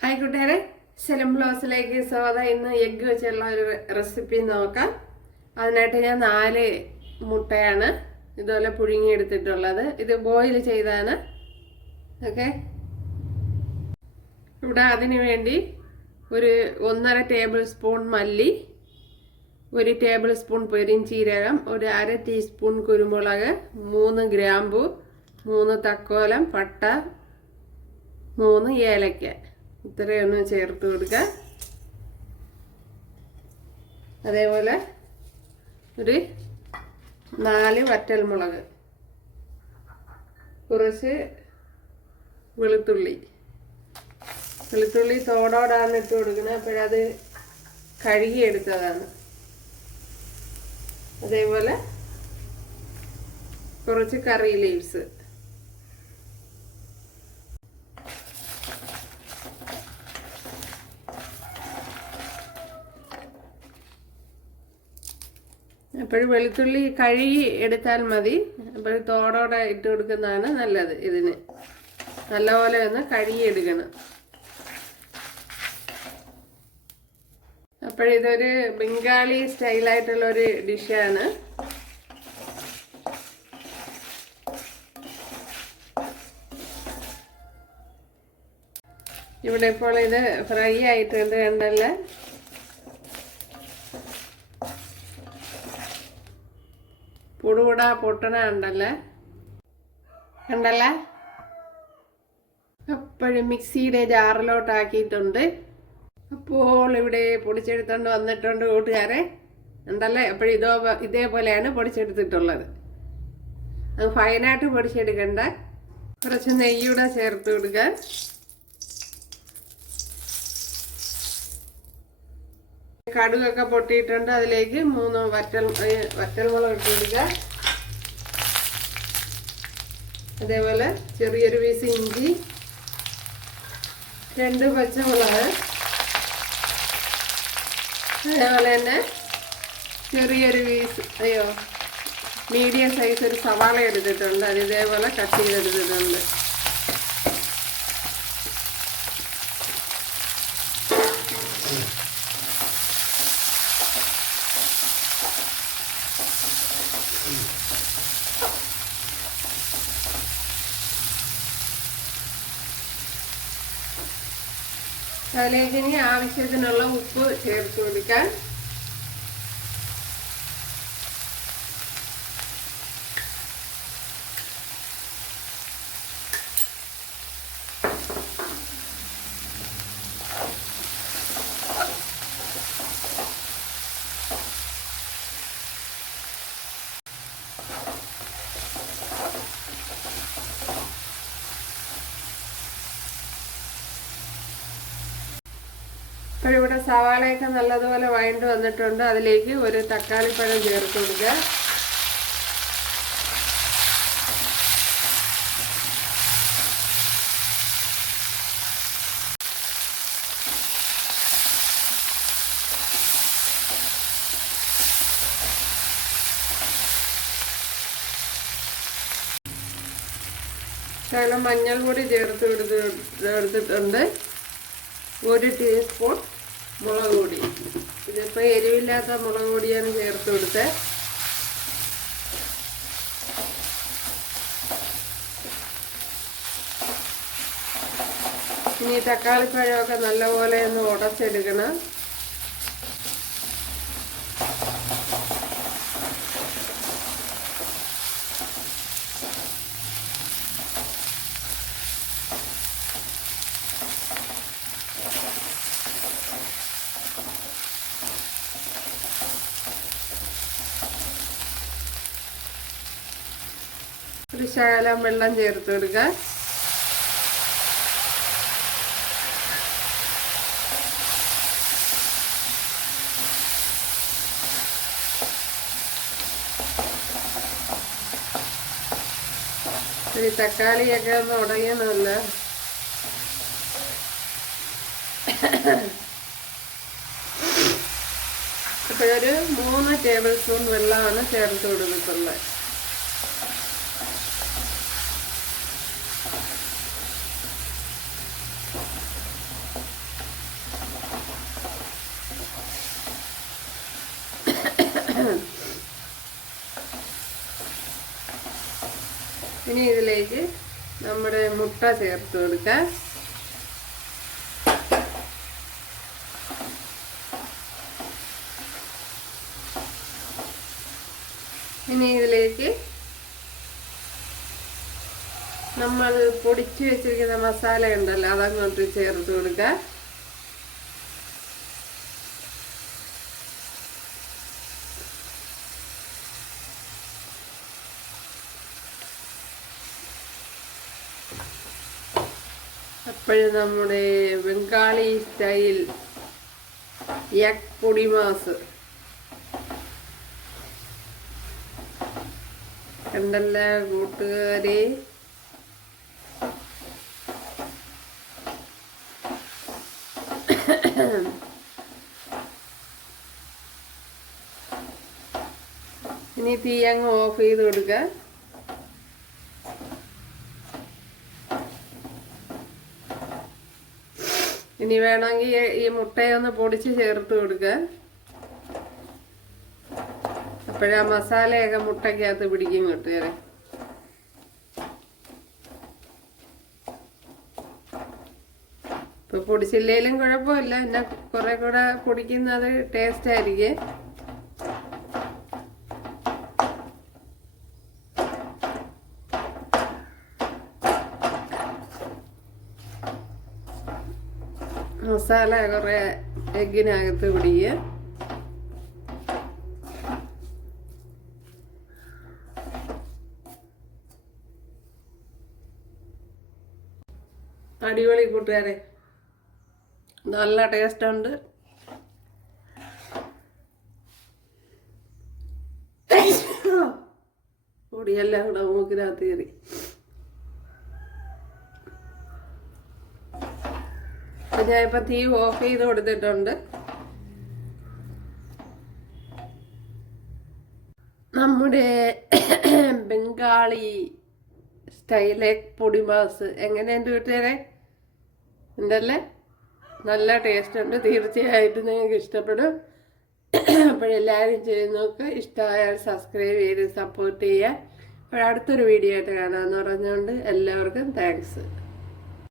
Hi കൂട്ടുകാരെ, സെലം ബ്ലോസിലേക്ക് സ്വാഗതം. ഇന്ന് എഗ്ഗ് വെച്ചുള്ള ഒരു റെസിപ്പി നോക്കാം. അതിനായിട്ട് ഞാൻ 4 മുട്ടയാണ് ഇതുപോലെ പുഴുങ്ങിയെടുത്തിട്ടുള്ളത്. ഇത് ബോയിൽ ചെയ്താണ്. ഓക്കെ, ഇവിടെ അതിന് വേണ്ടി ഒരു 1.5 ടേബിൾ സ്പൂൺ മല്ലി, 1 ടേബിൾ സ്പൂൺ പെരിഞ്ചീരകം, ഒരു 1/2 ടീസ്പൂൺ കുരുമുളക്, 3 ഗ്രാമ്പു, 3 തക്കോലം, പട്ട, 3 ഏലക്ക, ഇത്രയൊന്ന് ചേർത്ത് കൊടുക്കുക. അതേപോലെ ഒരു 4 വറ്റൽമുളക്, കുറച്ച് വെളുത്തുള്ളി തോടോടാണ് ഇട്ട് കൊടുക്കുന്നത്, അപ്പോഴത് കഴുകിയെടുത്തതാണ്. അതേപോലെ കുറച്ച് കറി ലീവ്സ്, അപ്പോഴും വെളുത്തുള്ളി കഴുകി എടുത്താൽ മതി. അപ്പോൾ തോടോടെ ഇട്ട് കൊടുക്കുന്നതാണ് നല്ലത്. ഇതിന് നല്ലപോലെ ഒന്ന് കഴുകിയെടുക്കണം. അപ്പോഴിതൊരു ബംഗാളി സ്റ്റൈലായിട്ടുള്ളൊരു ഡിഷാണ്. ഇവിടെ ഇപ്പോൾ ഇത് ഫ്രൈ ആയിട്ടുണ്ട്, കണ്ടല്ലേ. പുടുകൂടാ പൊട്ടണ കണ്ടല്ലേ. അപ്പോഴും മിക്സിയുടെ ജാറിലോട്ടാക്കിയിട്ടുണ്ട്. അപ്പോൾ ഇവിടെ പൊടിച്ചെടുത്തോണ്ട് വന്നിട്ടുണ്ട് കൂട്ടുകാരെ, ഉണ്ടല്ലേ. അപ്പോഴും ഇതേപോലെയാണ് പൊടിച്ചെടുത്തിട്ടുള്ളത്. അത് ഫൈനായിട്ട് പൊടിച്ചെടുക്കണ്ട. കുറച്ച് നെയ്യൂടെ ചേർത്ത് കൊടുക്കുക. കടുകൊക്കെ പൊട്ടിയിട്ടുണ്ട്. അതിലേക്ക് 3 വറ്റൽമുളക് ഇട്ട് കൊടുക്കുക. അതേപോലെ ചെറിയൊരു പീസ് ഇഞ്ചി, 2 പച്ചമുളക്, അതേപോലെ തന്നെ ചെറിയൊരു പീസ് മീഡിയം സൈസ് ഒരു സവാള എടുത്തിട്ടുണ്ട്. അത് ഇതേപോലെ കട്ട് ചെയ്തെടുത്തിട്ടുണ്ട്. അതിലേക്ക് ഇനി ആവശ്യത്തിനുള്ള ഉപ്പ് ചേർത്ത് കൊടുക്കാൻ. അപ്പോൾ ഇവിടെ സവാളയൊക്കെ നല്ലതുപോലെ വഴണ്ട് വന്നിട്ടുണ്ട്. അതിലേക്ക് ഒരു തക്കാളിപ്പഴം ചേർത്ത് കൊടുക്കുക. ശകലം മഞ്ഞൾപ്പൊടി ചേർത്ത് എടുത്തിട്ടുണ്ട്. 1 ടീസ്പൂൺ മുളക് പൊടി. ഇതിപ്പോൾ എരിവില്ലാത്ത മുളക് പൊടിയാണ് ചേർത്ത് കൊടുത്തത്. ഇനി തക്കാളിപ്പഴമൊക്കെ നല്ലപോലെ ഒന്ന് ഉടച്ചെടുക്കണം. ഒരു ശകലം വെള്ളം ചേർത്ത് കൊടുക്കുക. ഈ തക്കാളിയൊക്കെ ഒന്ന് ഉടയണമല്ല. അപ്പോഴൊരു 3 ടേബിൾ സ്പൂൺ വെള്ളമാണ് ചേർത്ത് കൊടുത്തിട്ടുള്ളത്. ഇനി ഇതിലേക്ക് നമ്മുടെ മുട്ട ചേർത്ത് കൊടുക്കാം. ഇനി ഇതിലേക്ക് നമ്മൾ പൊടിച്ചു വെച്ചിരിക്കുന്ന മസാല ഉണ്ടല്ലോ അതങ്ങോട്ട് ചേർത്ത് കൊടുക്കാം. അപ്പോഴും നമ്മുടെ ബംഗാളി സ്റ്റൈൽ എഗ് പൊടിമാസ് കണ്ടല്ല കൂട്ടുകാരെ. ഇനി തീ അങ്ങ് ഓഫ് ചെയ്ത് കൊടുക്കുക. ഇനി വേണമെങ്കിൽ ഈ മുട്ടയൊന്ന് പൊടിച്ച് ചേർത്ത് കൊടുക്കുക. അപ്പോഴാ മസാലയൊക്കെ മുട്ടയ്ക്കകത്ത് പിടിക്കും കൂട്ടുകാരെ. ഇപ്പൊ പൊടിച്ചില്ലേലും കുഴപ്പമില്ല, പിന്നെ കുറെ കൂടെ പൊടിക്കുന്നത് ടേസ്റ്റ് ആയിരിക്കും. മസാല കുറെ എഗ്ഗിനകത്ത് പിടിക്കുക. അടിപൊളി കൂട്ടുകാരെ, നല്ല ടേസ്റ്റ് ഉണ്ട്. പൊടിയെല്ലാം കൂടെ മൂക്കിനകത്ത് കയറി. ഞാനിപ്പോൾ തീ ഓഫ് ചെയ്ത് കൊടുത്തിട്ടുണ്ട്. നമ്മുടെ ബംഗാളി സ്റ്റൈൽ എഗ് പൊടിമാസ് എങ്ങനെയുണ്ട് കൂട്ടുകാരെ? ഉണ്ടല്ലേ, നല്ല ടേസ്റ്റ് ഉണ്ട്. തീർച്ചയായിട്ടും നിങ്ങൾക്ക് ഇഷ്ടപ്പെടും. അപ്പോഴെല്ലാവരും ചെയ്ത് നോക്കുക. ഇഷ്ടമായാൽ സബ്സ്ക്രൈബ് ചെയ്ത് സപ്പോർട്ട് ചെയ്യുക. അപ്പോഴടുത്തൊരു വീഡിയോ ആയിട്ട് കാണാമെന്ന് പറഞ്ഞുകൊണ്ട് എല്ലാവർക്കും താങ്ക്സ്.